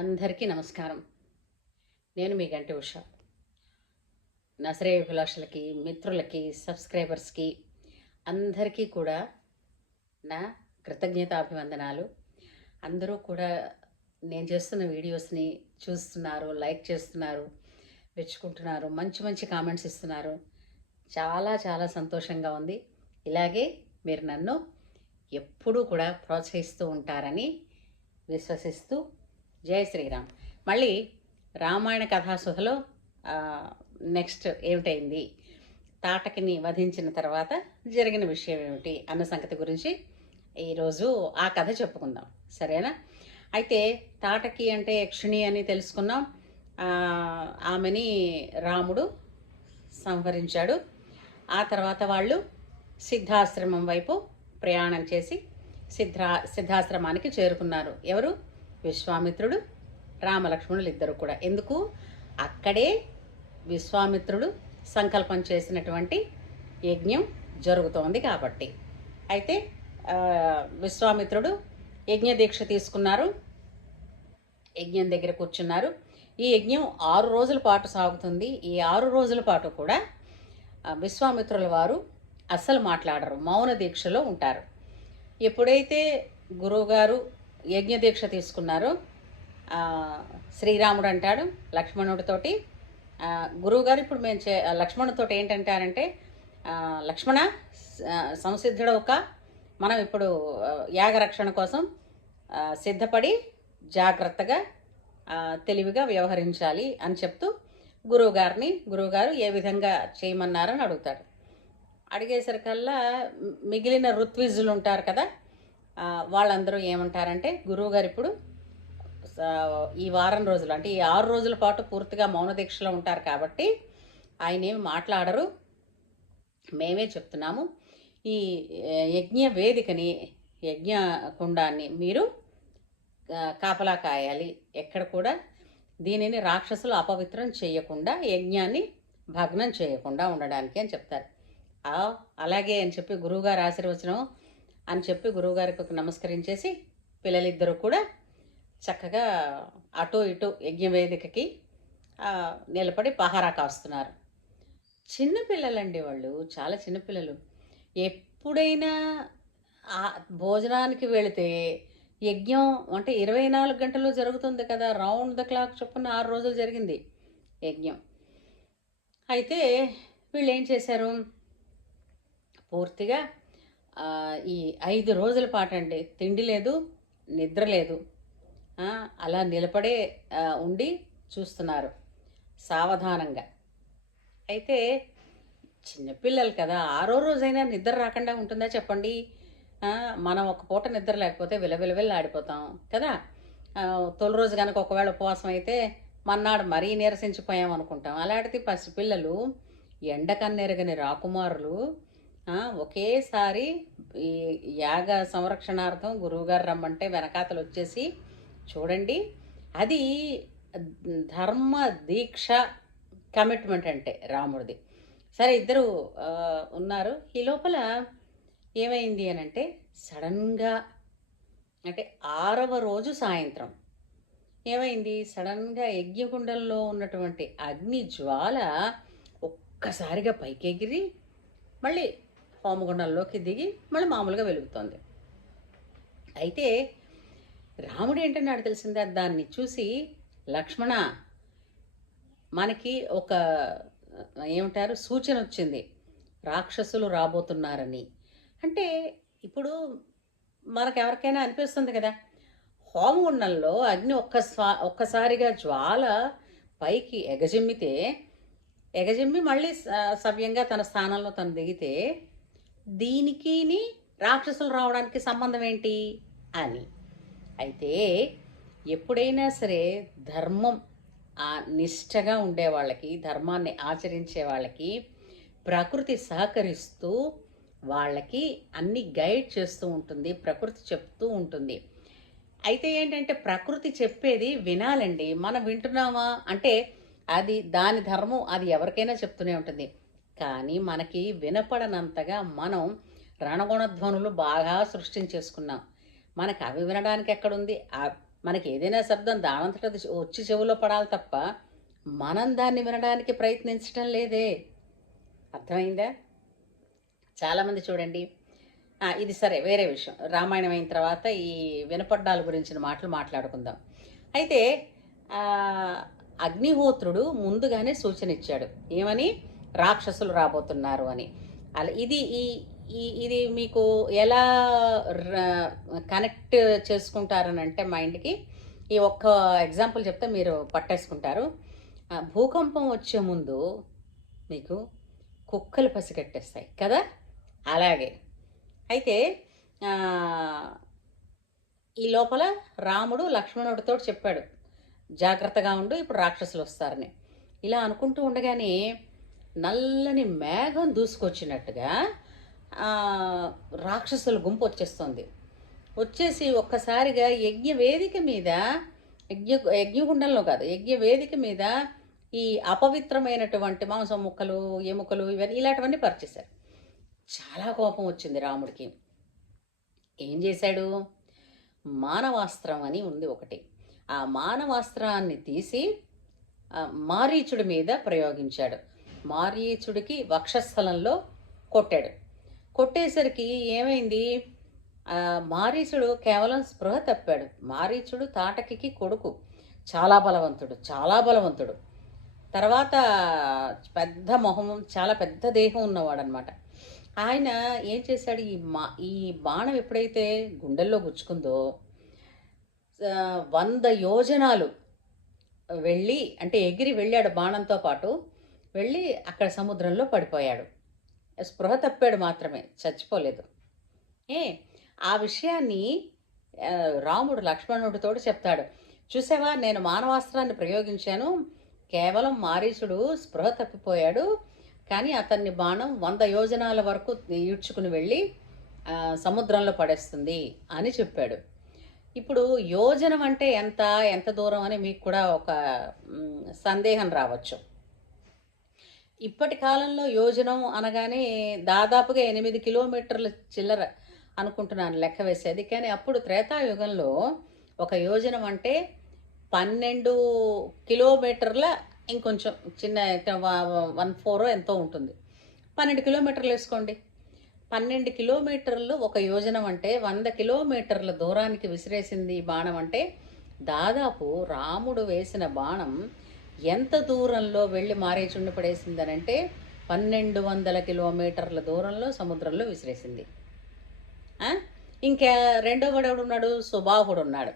అందరికీ నమస్కారం. నేను మీ గంటి ఉష. నా శ్రేయోభిలాషులకి, మిత్రులకి, సబ్స్క్రైబర్స్కి అందరికీ కూడా నా కృతజ్ఞతాభివందనాలు. అందరూ కూడా నేను చేస్తున్న వీడియోస్ని చూస్తున్నారు, లైక్ చేస్తున్నారు, మెచ్చుకుంటున్నారు, మంచి మంచి కామెంట్స్ ఇస్తున్నారు. చాలా చాలా సంతోషంగా ఉంది. ఇలాగే మీరు నన్ను ఎప్పుడూ కూడా ప్రోత్సహిస్తూ ఉంటారని విశ్వసిస్తూ జై శ్రీరామ్. మళ్ళీ రామాయణ కథాసుధలో నెక్స్ట్ ఏమిటైంది, తాటకిని వధించిన తర్వాత జరిగిన విషయం ఏమిటి అన్న సంగతి గురించి ఈరోజు ఆ కథ చెప్పుకుందాం, సరేనా? అయితే తాటకి అంటే యక్షిణి అని తెలుసుకున్నాం. ఆమెని రాముడు సంహరించాడు. ఆ తర్వాత వాళ్ళు సిద్ధాశ్రమం వైపు ప్రయాణం చేసి సిద్ధాశ్రమానికి చేరుకున్నారు. ఎవరు? విశ్వామిత్రుడు, రామలక్ష్మణులు ఇద్దరు కూడా. ఎందుకు? అక్కడే విశ్వామిత్రుడు సంకల్పం చేసినటువంటి యజ్ఞం జరుగుతోంది కాబట్టి. అయితే విశ్వామిత్రుడు యజ్ఞ దీక్ష తీసుకున్నారు. యజ్ఞం దగ్గర కూర్చున్నారు. ఈ యజ్ఞం 6 రోజుల పాటు సాగుతుంది. ఈ 6 రోజుల పాటు కూడా విశ్వామిత్రుల వారు అస్సలు మాట్లాడరు, మౌన దీక్షలో ఉంటారు. ఎప్పుడైతే గురువుగారు యజ్ఞ దీక్ష తీసుకున్నారో శ్రీరాముడు అంటాడు లక్ష్మణుడితోటి, గురువుగారు ఇప్పుడు మేము లక్ష్మణుడితోటి ఏంటంటారంటే, లక్ష్మణ సంసిద్ధుడవుక మనం ఇప్పుడు యాగరక్షణ కోసం సిద్ధపడి జాగ్రత్తగా తెలివిగా వ్యవహరించాలి అని చెప్తూ గురువుగారు ఏ విధంగా చేయమన్నారని అడుగుతాడు. అడిగేసరికల్లా మిగిలిన ఋత్విజులు ఉంటారు కదా, వాళ్ళందరూ ఏమంటారంటే, గురువుగారు ఇప్పుడు ఈ వారం రోజులు అంటే ఈ 6 రోజుల పాటు పూర్తిగా మౌన దీక్షలో ఉంటారు కాబట్టి ఆయన ఏమి మాట్లాడరు, మేమే చెప్తున్నాము. ఈ యజ్ఞ వేదికని, యజ్ఞ కుండాన్ని మీరు కాపలా కాయాలి, ఎక్కడ కూడా దీనిని రాక్షసులు అపవిత్రం చేయకుండా, యజ్ఞాన్ని భగ్నం చేయకుండా ఉండడానికి అని చెప్తారు. అలాగే అని చెప్పి గురువుగారు ఆశీర్వచనం అని చెప్పి గురువుగారికి నమస్కరించేసి పిల్లలిద్దరూ కూడా చక్కగా అటు ఇటు యజ్ఞవేదికకి నిలబడి పహారా కాస్తున్నారు. చిన్నపిల్లలండి వాళ్ళు, చాలా చిన్నపిల్లలు. ఎప్పుడైనా భోజనానికి వెళితే యజ్ఞం అంటే 24 గంటలు జరుగుతుంది కదా, రౌండ్ ద క్లాక్ చొప్పున 6 రోజులు జరిగింది యజ్ఞం. అయితే వీళ్ళు ఏం చేశారు, పూర్తిగా ఈ 5 రోజుల పాటు అండి తిండి లేదు, నిద్ర లేదు, అలా నిలబడే ఉండి చూస్తున్నారు సావధానంగా. అయితే చిన్నపిల్లలు కదా, 6వ రోజైనా నిద్ర రాకుండా ఉంటుందా చెప్పండి? మనం ఒక పూట నిద్ర లేకపోతే విలవిలవిల్లా ఆడిపోతాం కదా. తొలి రోజు కనుక ఒకవేళ ఉపవాసం అయితే మన్నాడు మరీ నీరసించిపోయాం అనుకుంటాం. అలాంటిది పసిపిల్లలు, ఎండకన్నెరగని రాకుమారులు ఒకేసారి ఈ యాగ సంరక్షణార్థం గురువుగారు రమ్మంటే వెనకాతలు వచ్చేసి చూడండి, అది ధర్మ దీక్ష కమిట్మెంట్ అంటే రాముడిది. సరే, ఇద్దరు ఉన్నారు. ఈ లోపల ఏమైంది అని అంటే, సడన్గా అంటే 6వ రోజు సాయంత్రం ఏమైంది, సడన్గా యజ్ఞకుండంలో ఉన్నటువంటి అగ్ని జ్వాల ఒక్కసారిగా పైకెగిరి మళ్ళీ హోమగుండంలోకి దిగి మళ్ళీ మామూలుగా వెలుగుతోంది. అయితే రాముడు ఏంటన్నాడు తెలిసిందా, దాన్ని చూసి, లక్ష్మణ మనకి ఒక ఏమంటారు సూచన వచ్చింది, రాక్షసులు రాబోతున్నారని. అంటే ఇప్పుడు మనకెవరికైనా అనిపిస్తుంది కదా, హోమగుండంలో అగ్ని ఒక్కసారిగా జ్వాల పైకి ఎగజిమ్మి మళ్ళీ సవ్యంగా తన స్థానంలో తను దిగితే దీనికి రాక్షసులు రావడానికి సంబంధం ఏంటి అని. అయితే ఎప్పుడైనా సరే ధర్మం నిష్టగా ఉండే వాళ్ళకి, ధర్మాన్ని ఆచరించే వాళ్ళకి ప్రకృతి సహకరిస్తూ వాళ్ళకి అన్ని గైడ్ చేస్తూ ఉంటుంది, ప్రకృతి చెప్తూ ఉంటుంది. అయితే ఏంటంటే ప్రకృతి చెప్పేది వినాలండి. మనం వింటున్నామా అంటే అది దాని ధర్మం, అది ఎవరికైనా చెప్తూనే ఉంటుంది. కానీ మనకి వినపడనంతగా మనం రణగుణధ్వనులు బాగా సృష్టించేసుకున్నాం. మనకు అవి వినడానికి ఎక్కడుంది? మనకి ఏదైనా శబ్దం దానంతట అది వచ్చి చెవిలో పడాలి తప్ప మనం దాన్ని వినడానికి ప్రయత్నించడం లేదే. అర్థమైందా? చాలామంది చూడండి, ఇది సరే వేరే విషయం. రామాయణం అయిన తర్వాత ఈ వినపడ్డాల గురించిన మాటలు మాట్లాడుకుందాం. అయితే అగ్నిహోత్రుడు ముందుగానే సూచన ఇచ్చాడు. ఏమని? రాక్షసులు రాబోతున్నారు అని. అలా ఇది మీకు ఎలా కనెక్ట్ చేసుకుంటారని అంటే మైండ్కి ఈ ఒక్క ఎగ్జాంపుల్ చెప్తే మీరు పట్టేసుకుంటారు. భూకంపం వచ్చే ముందు మీకు కుక్కలు పసిగట్టేస్తాయి కదా, అలాగే. అయితే ఈ లోపల రాముడు లక్ష్మణుడితో చెప్పాడు, జాగ్రత్తగా ఉండు, ఇప్పుడు రాక్షసులు వస్తారని. ఇలా అనుకుంటూ ఉండగానే నల్లని మేఘం దూసుకొచ్చినట్టుగా రాక్షసుల గుంపు వచ్చేస్తుంది. వచ్చేసి ఒక్కసారిగా యజ్ఞవేదిక మీద, యజ్ఞగుండంలో కాదు, యజ్ఞవేదిక మీద ఈ అపవిత్రమైనటువంటి మాంసం ముక్కలు, ఎముకలు, ఇవన్నీ ఇలాంటివన్నీ పరిచేశారు. చాలా కోపం వచ్చింది రాముడికి. ఏం చేశాడు? మానవాస్త్రం అని ఉంది ఒకటి. ఆ మానవాస్త్రాన్ని తీసి మారీచుడి మీద ప్రయోగించాడు. మారీచుడికి వక్షస్థలంలో కొట్టాడు. కొట్టేసరికి ఏమైంది? మారీచుడు కేవలం స్పృహ తప్పాడు. మారీచుడు తాటకికి కొడుకు, చాలా బలవంతుడు. తర్వాత పెద్ద మొహం, చాలా పెద్ద దేహం ఉన్నవాడనమాట. ఆయన ఏం చేశాడు? ఈ బాణం ఎప్పుడైతే గుండెల్లో గుచ్చుకుందో 100 యోజనాలు వెళ్ళి, అంటే ఎగిరి వెళ్ళాడు బాణంతో పాటు, వెళ్ళి అక్కడ సముద్రంలో పడిపోయాడు. స్పృహ తప్పాడు మాత్రమే, చచ్చిపోలేదు. ఆ విషయాన్ని రాముడు లక్ష్మణుడితో చెప్తాడు. చూసావా, నేను మానవాస్త్రాన్ని ప్రయోగించాను, కేవలం మారీచుడు స్పృహ తప్పిపోయాడు, కానీ అతన్ని బాణం 100 యోజనాల వరకు ఈడ్చుకుని వెళ్ళి సముద్రంలో పడేస్తుంది అని చెప్పాడు. ఇప్పుడు యోజనం అంటే ఎంత దూరం అని మీకు కూడా ఒక సందేహం రావచ్చు. ఇప్పటి కాలంలో యోజనం అనగానే దాదాపుగా 8 కిలోమీటర్ల చిల్లర అనుకుంటున్నాను లెక్క వేసేది. కానీ అప్పుడు త్రేతాయుగంలో ఒక యోజనం అంటే 12 కిలోమీటర్ల ఇంకొంచెం చిన్న 1/4 ఎంతో ఉంటుంది. 12 కిలోమీటర్లు వేసుకోండి. 12 కిలోమీటర్లు ఒక యోజనం అంటే 100 కిలోమీటర్ల దూరానికి విసిరేసింది బాణం. అంటే దాదాపు రాముడు వేసిన బాణం ఎంత దూరంలో వెళ్ళి మారీచుడిని పడేసిందనంటే 1200 కిలోమీటర్ల దూరంలో సముద్రంలో విసిరేసింది. ఇంకా రెండో వాడు ఉన్నాడు, సుబాహుడు ఉన్నాడు.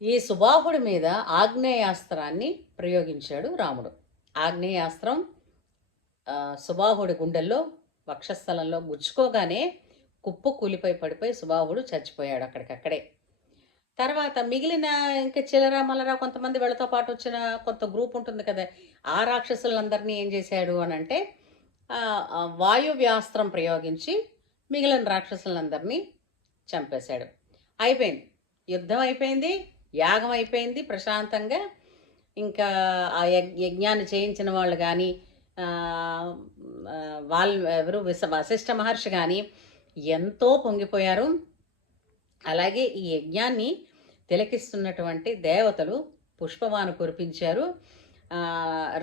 ఈ సుబాహుడి మీద ఆగ్నేయాస్త్రాన్ని ప్రయోగించాడు రాముడు. ఆగ్నేయాస్త్రం సుబాహుడి గుండెల్లో వక్షస్థలంలో గుచ్చుకోగానే కుప్పు కూలిపోయి పడిపోయి సుబాహుడు చచ్చిపోయాడు అక్కడికక్కడే. తర్వాత మిగిలిన ఇంకా చిల్లర మల్లర కొంతమంది వీళ్ళతో పాటు వచ్చిన కొంత గ్రూప్ ఉంటుంది కదా, ఆ రాక్షసులందరినీ ఏం చేశాడు అని అంటే వాయువ్యాస్త్రం ప్రయోగించి మిగిలిన రాక్షసులందరినీ చంపేశాడు. అయిపోయింది, యుద్ధం అయిపోయింది, యాగం అయిపోయింది ప్రశాంతంగా. ఇంకా ఆ యజ్ఞాన్ని చేయించిన వాళ్ళు కానీ ఎవరు వశిష్ఠ మహర్షి కానీ ఎంతో పొంగిపోయారు. అలాగే ఈ యజ్ఞాన్ని తిలకిస్తున్నటువంటి దేవతలు పుష్పవాను కురిపించారు.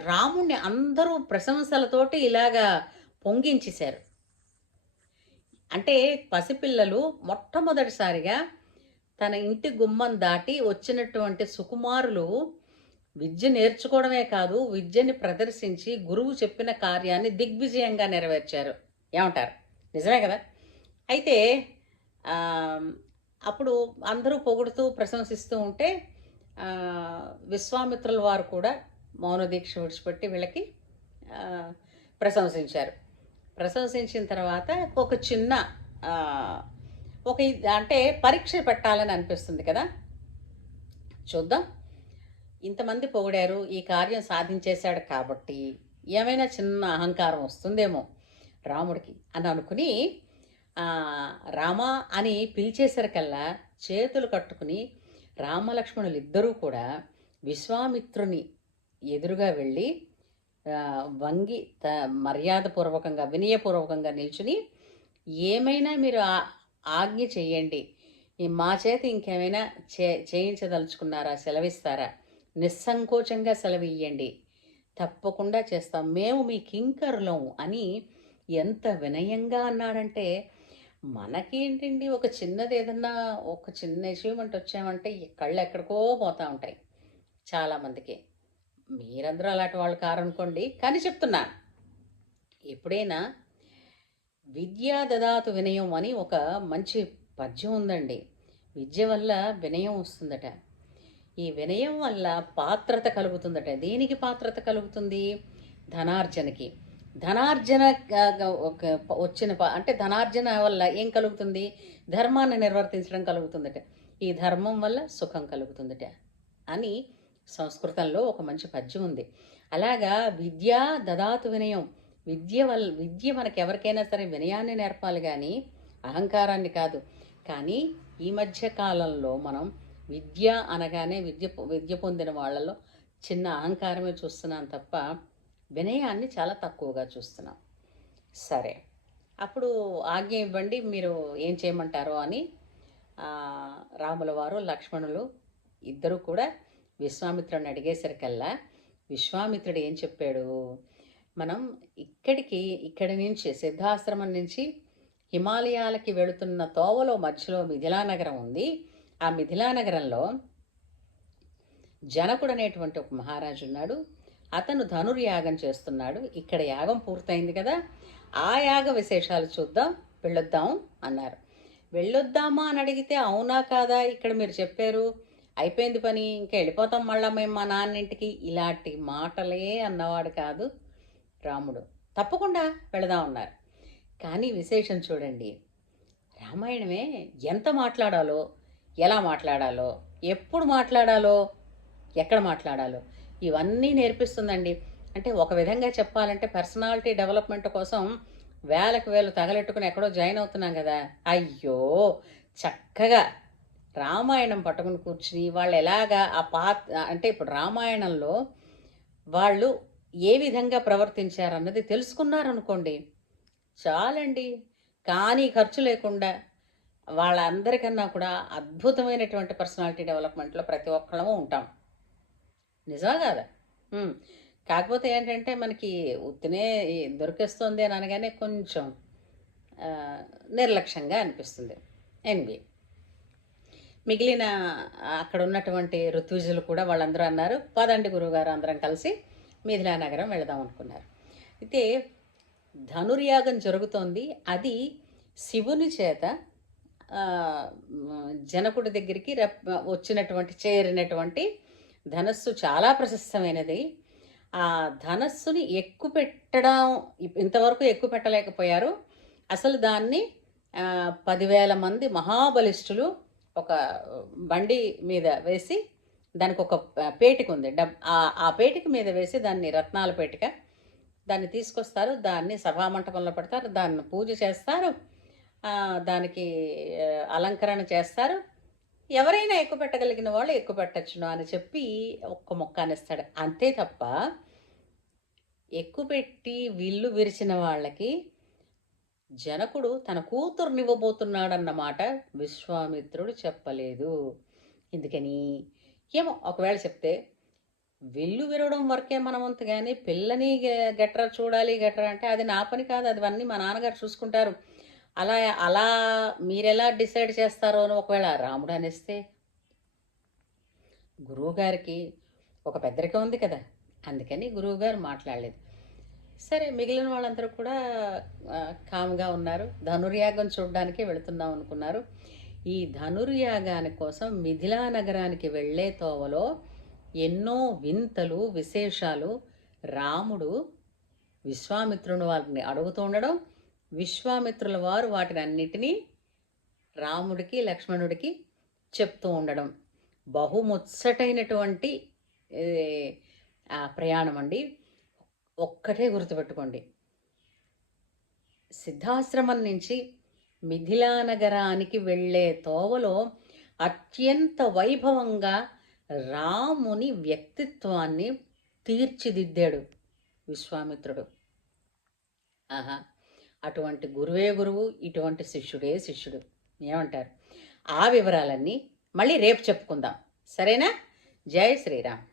రాముణ్ణి అందరూ ప్రశంసలతోటి ఇలాగా పొంగించేశారు. అంటే పసిపిల్లలు మొట్టమొదటిసారిగా తన ఇంటి గుమ్మం దాటి వచ్చినటువంటి సుకుమారులు విద్య నేర్చుకోవడమే కాదు, విద్యని ప్రదర్శించి గురువు చెప్పిన కార్యాన్ని దిగ్విజయంగా నెరవేర్చారు. ఏమంటారు? నిజమే కదా? అయితే అప్పుడు అందరూ పొగుడుతూ ప్రశంసిస్తూ ఉంటే విశ్వామిత్రుల వారు కూడా మౌన దీక్ష విడిచిపెట్టి వీళ్ళకి ప్రశంసించారు. ప్రశంసించిన తర్వాత ఒక చిన్న అంటే పరీక్ష పెట్టాలని అనిపిస్తుంది కదా. చూద్దాం, ఇంతమంది పొగిడారు, ఈ కార్యం సాధించేశాడు కాబట్టి ఏమైనా చిన్న అహంకారం వస్తుందేమో రాముడికి అని అనుకుని రామా అని పిలిచేసరికల్లా చేతులు కట్టుకుని రామలక్ష్మణులు ఇద్దరూ కూడా విశ్వామిత్రుని ఎదురుగా వెళ్ళి వంగి మర్యాదపూర్వకంగా వినయపూర్వకంగా నిల్చుని, ఏమైనా మీరు ఆజ్ఞ చెయ్యండి, ఈ మా చేత ఇంకేమైనా చేయించదలుచుకున్నారా, సెలవిస్తారా? నిస్సంకోచంగా సెలవియ్యండి, తప్పకుండా చేస్తాం, మేము మీ కింకరులం అని ఎంత వినయంగా అన్నాడంటే, మనకేంటండి ఒక చిన్నది ఏదన్నా ఒక చిన్న అచీవ్మెంట్ వచ్చామంటే ఈ కళ్ళు ఎక్కడికో పోతూ ఉంటాయి చాలామందికి. మీరందరూ అలాంటి వాళ్ళు కారనుకోండి, కానీ చెప్తున్నా, ఎప్పుడైనా విద్యా దదాతు వినయం అని ఒక మంచి పద్యం ఉందండి. విద్య వల్ల వినయం వస్తుందట. ఈ వినయం వల్ల పాత్రత కలుగుతుందట. దేనికి పాత్రత కలుగుతుంది? ధనార్జనకి. ధనార్జన ఒక వచ్చిన అంటే ధనార్జన వల్ల ఏం కలుగుతుంది? ధర్మాన్ని నిర్వర్తించడం కలుగుతుందట. ఈ ధర్మం వల్ల సుఖం కలుగుతుందట అని సంస్కృతంలో ఒక మంచి పద్యం ఉంది. అలాగా విద్యా దదాతు వినయం. విద్య మనకి ఎవరికైనా సరే వినయాన్ని నేర్పాలి కానీ అహంకారాన్ని కాదు. కానీ ఈ మధ్య కాలంలో మనం విద్య అనగానే విద్య పొందిన వాళ్ళలో చిన్న అహంకారమే చూస్తున్నాం తప్ప వినయాన్ని చాలా తక్కువగా చూస్తున్నాం. సరే, అప్పుడు ఆజ్ఞ ఇవ్వండి, మీరు ఏం చేయమంటారో అని రాముల వారు లక్ష్మణులు ఇద్దరు కూడా విశ్వామిత్రుడిని అడిగేసరికల్లా విశ్వామిత్రుడు ఏం చెప్పాడు? మనం ఇక్కడి నుంచి సిద్ధాశ్రమం నుంచి హిమాలయాలకి వెళుతున్న తోవలో మధ్యలో మిథిలా నగరం ఉంది. ఆ మిథిలా నగరంలో జనకుడు అనేటువంటి ఒక మహారాజు ఉన్నాడు. అతను ధనుర్యాగం చేస్తున్నాడు. ఇక్కడ యాగం పూర్తయింది కదా, ఆ యాగ విశేషాలు చూద్దాం, వెళ్ళొద్దాం అన్నారు. వెళ్ళొద్దామా అని అడిగితే అవునా కాదా, ఇక్కడ మీరు చెప్పారు, అయిపోయింది పని, ఇంకా వెళ్ళిపోతాం మళ్ళా మేము మా నాన్నింటికి, ఇలాంటి మాటలే అన్నవాడు కాదు రాముడు. తప్పకుండా వెళదాం అన్నారు. కానీ విశేషం చూడండి, రామాయణమే ఎంత మాట్లాడాలో, ఎలా మాట్లాడాలో, ఎప్పుడు మాట్లాడాలో, ఎక్కడ మాట్లాడాలో ఇవన్నీ నేర్పిస్తుందండి. అంటే ఒక విధంగా చెప్పాలంటే పర్సనాలిటీ డెవలప్మెంట్ కోసం వేలకు వేలు తగలెట్టుకుని ఎక్కడో జాయిన్ అవుతున్నాం కదా. అయ్యో, చక్కగా రామాయణం పట్టుకుని కూర్చుని వాళ్ళు ఎలాగా అంటే ఇప్పుడు రామాయణంలో వాళ్ళు ఏ విధంగా ప్రవర్తించారన్నది తెలుసుకున్నారనుకోండి చాలండి. కానీ ఖర్చు లేకుండా వాళ్ళందరికన్నా కూడా అద్భుతమైనటువంటి పర్సనాలిటీ డెవలప్మెంట్లో ప్రతి ఒక్కళ్ళము ఉంటాం. నిజమా కాదా? కాకపోతే ఏంటంటే మనకి ఉత్తినే దొరికేస్తుంది అని అనగానే కొంచెం నిర్లక్ష్యంగా అనిపిస్తుంది. ఎనివే, మిగిలిన అక్కడ ఉన్నటువంటి ఋత్విజులు కూడా వాళ్ళందరూ అన్నారు, పదండి గురువుగారు అందరం కలిసి మిథిలా నగరం వెళదాం అనుకున్నారు. అయితే ధనుర్యాగం జరుగుతోంది. అది శివుని చేత జనకుడి దగ్గరికి చేరినటువంటి ధనస్సు చాలా ప్రశస్తమైనది. ఆ ధనస్సుని ఎక్కుపెట్టడం ఇంతవరకు ఎక్కువ పెట్టలేకపోయారు. అసలు దాన్ని 10,000 మంది మహాబలిష్ఠులు ఒక బండి మీద వేసి, దానికి ఒక పేటిక ఉంది, ఆ పేటిక మీద వేసి దాన్ని రత్నాల పేటిక, దాన్ని తీసుకొస్తారు, దాన్ని సభామంటపంలో పెడతారు, దాన్ని పూజ చేస్తారు, దానికి అలంకరణ చేస్తారు. ఎవరైనా ఎక్కువ పెట్టగలిగిన వాళ్ళు ఎక్కువ పెట్టచ్చును అని చెప్పి ఒక్క మొక్క అనిస్తాడు అంతే తప్ప, ఎక్కువ పెట్టి విల్లు విరిచిన వాళ్ళకి జనకుడు తన కూతుర్నివ్వబోతున్నాడన్నమాట విశ్వామిత్రుడు చెప్పలేదు. ఎందుకని ఏమో, ఒకవేళ చెప్తే విల్లు విరవడం వరకే మన వంతు, కానీ పిల్లని గట్రా చూడాలి గట్రా అంటే అది నా పని కాదు, అది అన్నీ మా నాన్నగారు చూసుకుంటారు, అలా అలా మీరెలా డిసైడ్ చేస్తారో అని ఒకవేళ రాముడు అనేస్తే గురువుగారికి ఒక పెద్దరికం ఉంది కదా, అందుకని గురువుగారు మాట్లాడలేదు. సరే, మిగిలిన వాళ్ళందరూ కూడా కామ్గా ఉన్నారు. ధనుర్యాగం చూడడానికి వెళుతున్నాం అనుకున్నారు. ఈ ధనుర్యాగాని కోసం మిథిలా నగరానికి వెళ్ళే తోవలో ఎన్నో వింతలు విశేషాలు రాముడు విశ్వామిత్రుని వారిని అడుగుతూ ఉండడం, విశ్వామిత్రుల వారు వాటిని అన్నిటినీ రాముడికి లక్ష్మణుడికి చెప్తూ ఉండడం బహుముచ్చటైనటువంటి ప్రయాణం అండి. ఒక్కటే గుర్తుపెట్టుకోండి, సిద్ధాశ్రమం నుంచి మిథిలా నగరానికి వెళ్ళే తోవలో అత్యంత వైభవంగా రాముని వ్యక్తిత్వాన్ని తీర్చిదిద్దాడు విశ్వామిత్రుడు. ఆహా, అటువంటి గురువే గురువు, ఇటువంటి శిష్యుడే శిష్యుడు, ఏమంటారు? ఆ వివరాలన్నీ మళ్ళీ రేపు చెప్పుకుందాం. సరేనా? జై శ్రీరామ్.